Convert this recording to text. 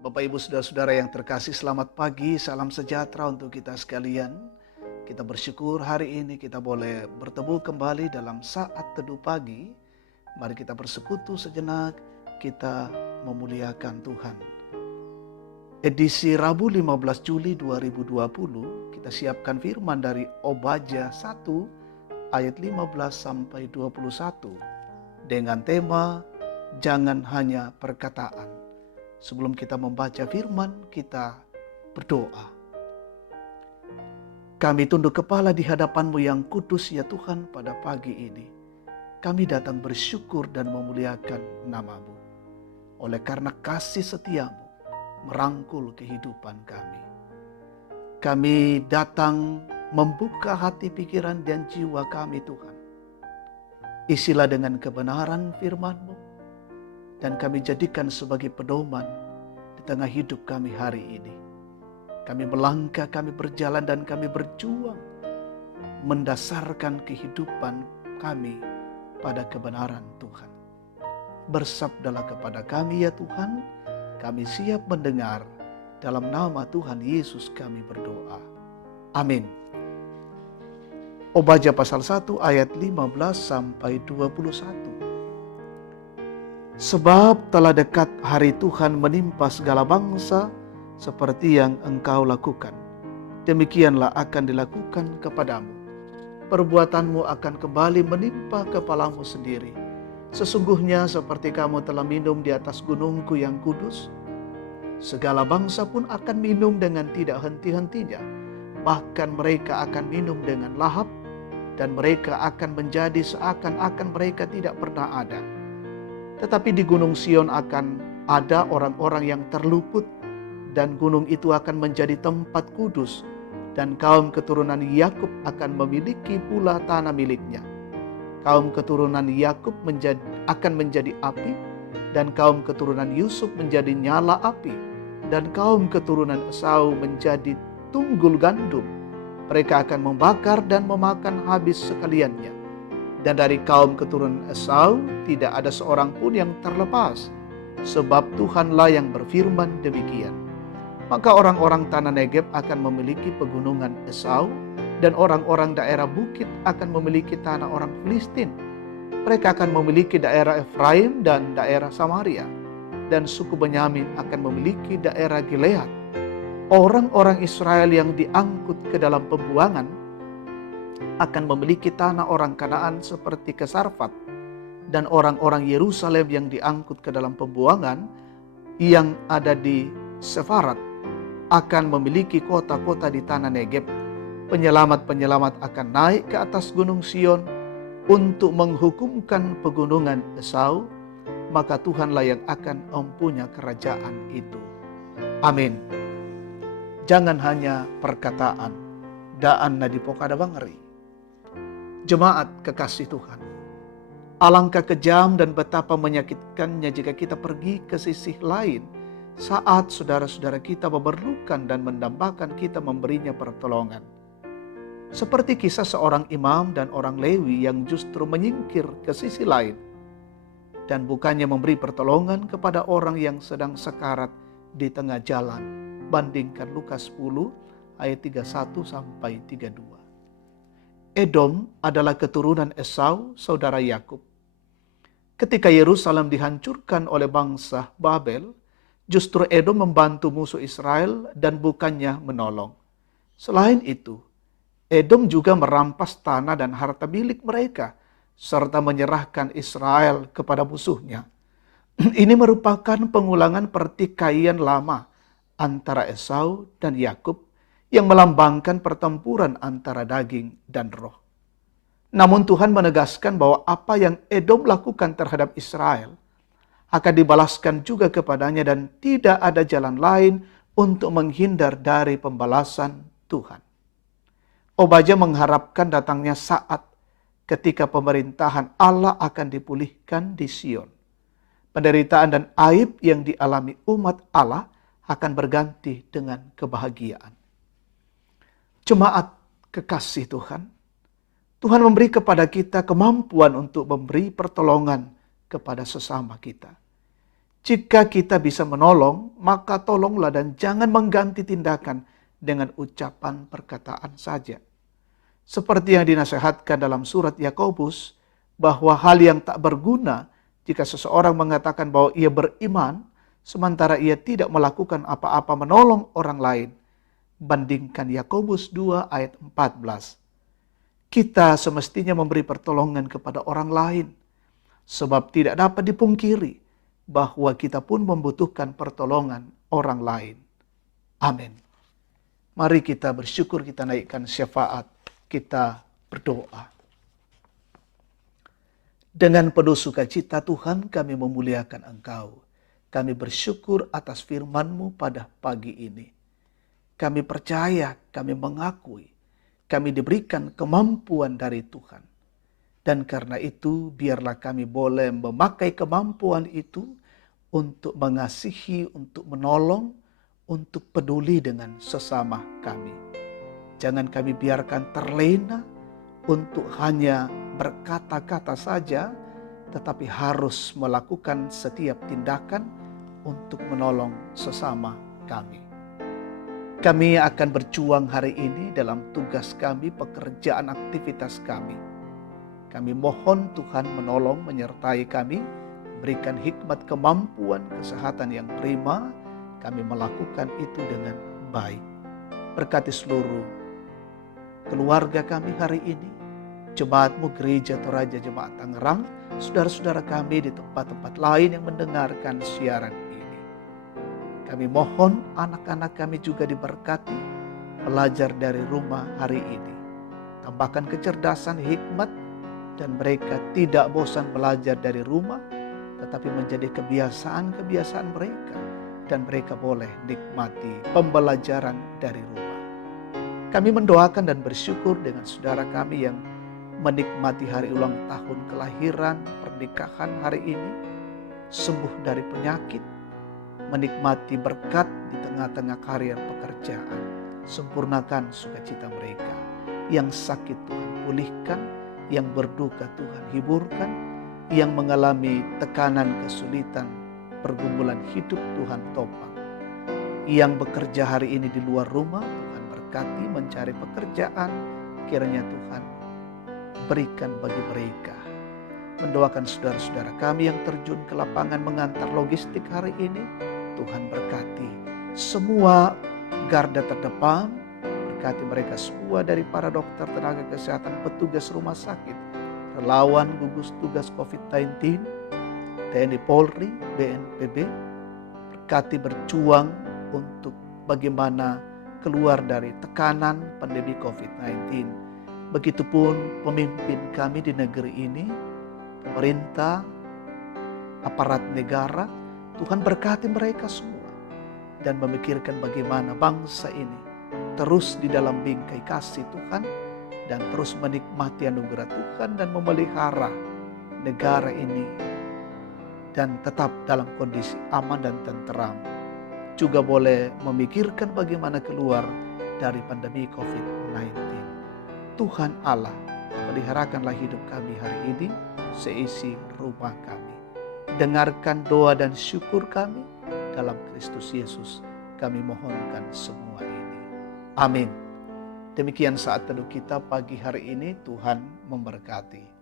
Bapak Ibu Saudara-saudara yang terkasih, selamat pagi, salam sejahtera untuk kita sekalian. Kita bersyukur hari ini kita boleh bertemu kembali dalam saat teduh pagi. Mari kita bersekutu sejenak, kita memuliakan Tuhan. Edisi Rabu 15 Juli 2020, kita siapkan firman dari Obadya 1 ayat 15 sampai 21 dengan tema Jangan Hanya Perkataan. Sebelum kita membaca firman, kita berdoa. Kami tunduk kepala di hadapan-Mu yang kudus ya Tuhan pada pagi ini. Kami datang bersyukur dan memuliakan nama-Mu. Oleh karena kasih setia-Mu merangkul kehidupan kami. Kami datang membuka hati, pikiran, dan jiwa kami Tuhan. Isilah dengan kebenaran firman-Mu. Dan kami jadikan sebagai pedoman di tengah hidup kami hari ini. Kami melangkah, kami berjalan, dan kami berjuang mendasarkan kehidupan kami pada kebenaran Tuhan. Bersabdalah kepada kami ya Tuhan, kami siap mendengar. Dalam nama Tuhan Yesus kami berdoa. Amin. Obadya pasal 1 ayat 15 sampai 21. Sebab telah dekat hari Tuhan menimpa segala bangsa seperti yang engkau lakukan. Demikianlah akan dilakukan kepadamu. Perbuatanmu akan kembali menimpa kepalamu sendiri. Sesungguhnya seperti kamu telah minum di atas gunungku yang kudus, segala bangsa pun akan minum dengan tidak henti-hentinya. Bahkan mereka akan minum dengan lahap, dan mereka akan menjadi seakan-akan mereka tidak pernah ada. Tetapi di Gunung Sion akan ada orang-orang yang terluput, dan gunung itu akan menjadi tempat kudus, dan kaum keturunan Yakub akan memiliki pula tanah miliknya. Kaum keturunan Yakub akan menjadi api, dan kaum keturunan Yusuf menjadi nyala api, dan kaum keturunan Esau menjadi tunggul gandum. Mereka akan membakar dan memakan habis sekaliannya. Dan dari kaum keturunan Esau tidak ada seorang pun yang terlepas, sebab Tuhanlah yang berfirman demikian. Maka orang-orang tanah Negeb akan memiliki pegunungan Esau, dan orang-orang daerah bukit akan memiliki tanah orang Filistin. Mereka akan memiliki daerah Efraim dan daerah Samaria, dan suku Benyamin akan memiliki daerah Gilead. Orang-orang Israel yang diangkut ke dalam pembuangan akan memiliki tanah orang Kanaan seperti ke Sarfat, dan orang-orang Yerusalem yang diangkut ke dalam pembuangan yang ada di Sefarat akan memiliki kota-kota di tanah Negeb. Penyelamat-penyelamat akan naik ke atas gunung Sion untuk menghukumkan pegunungan Esau, maka Tuhanlah yang akan mempunyai kerajaan itu. Amin. Jangan hanya perkataan, daan na di pokada bangari. Jemaat kekasih Tuhan, alangkah kejam dan betapa menyakitkannya jika kita pergi ke sisi lain saat saudara-saudara kita memerlukan dan mendambakan kita memberinya pertolongan. Seperti kisah seorang imam dan orang Lewi yang justru menyingkir ke sisi lain dan bukannya memberi pertolongan kepada orang yang sedang sekarat di tengah jalan. Bandingkan Lukas 10 ayat 31 sampai 32. Edom adalah keturunan Esau, saudara Yakub. Ketika Yerusalem dihancurkan oleh bangsa Babel, justru Edom membantu musuh Israel dan bukannya menolong. Selain itu, Edom juga merampas tanah dan harta milik mereka, serta menyerahkan Israel kepada musuhnya. Ini merupakan pengulangan pertikaian lama antara Esau dan Yakub, yang melambangkan pertempuran antara daging dan roh. Namun Tuhan menegaskan bahwa apa yang Edom lakukan terhadap Israel akan dibalaskan juga kepadanya, dan tidak ada jalan lain untuk menghindar dari pembalasan Tuhan. Obadya mengharapkan datangnya saat ketika pemerintahan Allah akan dipulihkan di Sion. Penderitaan dan aib yang dialami umat Allah akan berganti dengan kebahagiaan. Jemaat kekasih Tuhan, Tuhan memberi kepada kita kemampuan untuk memberi pertolongan kepada sesama kita. Jika kita bisa menolong, maka tolonglah dan jangan mengganti tindakan dengan ucapan perkataan saja. Seperti yang dinasihatkan dalam surat Yakobus, bahwa hal yang tak berguna jika seseorang mengatakan bahwa ia beriman, sementara ia tidak melakukan apa-apa menolong orang lain. Bandingkan Yakobus 2 ayat 14. Kita semestinya memberi pertolongan kepada orang lain, sebab tidak dapat dipungkiri bahwa kita pun membutuhkan pertolongan orang lain. Amin. Mari kita bersyukur, kita naikkan syafaat, kita berdoa. Dengan penuh sukacita Tuhan, kami memuliakan Engkau. Kami bersyukur atas firman-Mu pada pagi ini. Kami percaya, kami mengakui, kami diberikan kemampuan dari Tuhan. Dan karena itu, biarlah kami boleh memakai kemampuan itu untuk mengasihi, untuk menolong, untuk peduli dengan sesama kami. Jangan kami biarkan terlena untuk hanya berkata-kata saja, tetapi harus melakukan setiap tindakan untuk menolong sesama kami. Kami akan berjuang hari ini dalam tugas kami, pekerjaan, aktivitas kami. Kami mohon Tuhan menolong, menyertai kami, berikan hikmat, kemampuan, kesehatan yang prima. Kami melakukan itu dengan baik. Berkati seluruh keluarga kami hari ini, jemaat-Mu Gereja Toraja Jemaat Tangerang, saudara-saudara kami di tempat-tempat lain yang mendengarkan siaran ini. Kami mohon anak-anak kami juga diberkati, belajar dari rumah hari ini. Tambahkan kecerdasan, hikmat, dan mereka tidak bosan belajar dari rumah, tetapi menjadi kebiasaan-kebiasaan mereka, dan mereka boleh nikmati pembelajaran dari rumah. Kami mendoakan dan bersyukur dengan saudara kami yang menikmati hari ulang tahun kelahiran, pernikahan hari ini, sembuh dari penyakit, menikmati berkat di tengah-tengah karir pekerjaan, sempurnakan sukacita mereka. Yang sakit Tuhan pulihkan, yang berduka Tuhan hiburkan, yang mengalami tekanan, kesulitan, pergumulan hidup Tuhan topang. Yang bekerja hari ini di luar rumah, Tuhan berkati mencari pekerjaan, kiranya Tuhan berikan bagi mereka. Mendoakan saudara-saudara kami yang terjun ke lapangan mengantar logistik hari ini, Tuhan berkati semua garda terdepan, berkati mereka semua dari para dokter, tenaga kesehatan, petugas rumah sakit, relawan gugus tugas COVID-19, TNI Polri, BNPB, berkati berjuang untuk bagaimana keluar dari tekanan pandemi COVID-19. Begitupun pemimpin kami di negeri ini, pemerintah, aparat negara, Tuhan berkati mereka semua dan memikirkan bagaimana bangsa ini terus di dalam bingkai kasih Tuhan dan terus menikmati anugerah Tuhan dan memelihara negara ini dan tetap dalam kondisi aman dan tenteram. Juga boleh memikirkan bagaimana keluar dari pandemi COVID-19. Tuhan Allah, peliharakanlah hidup kami hari ini, seisi rumah kami. Dengarkan doa dan syukur kami dalam Kristus Yesus. Kami mohonkan semua ini. Amin. Demikian saat teduh kita pagi hari ini, Tuhan memberkati.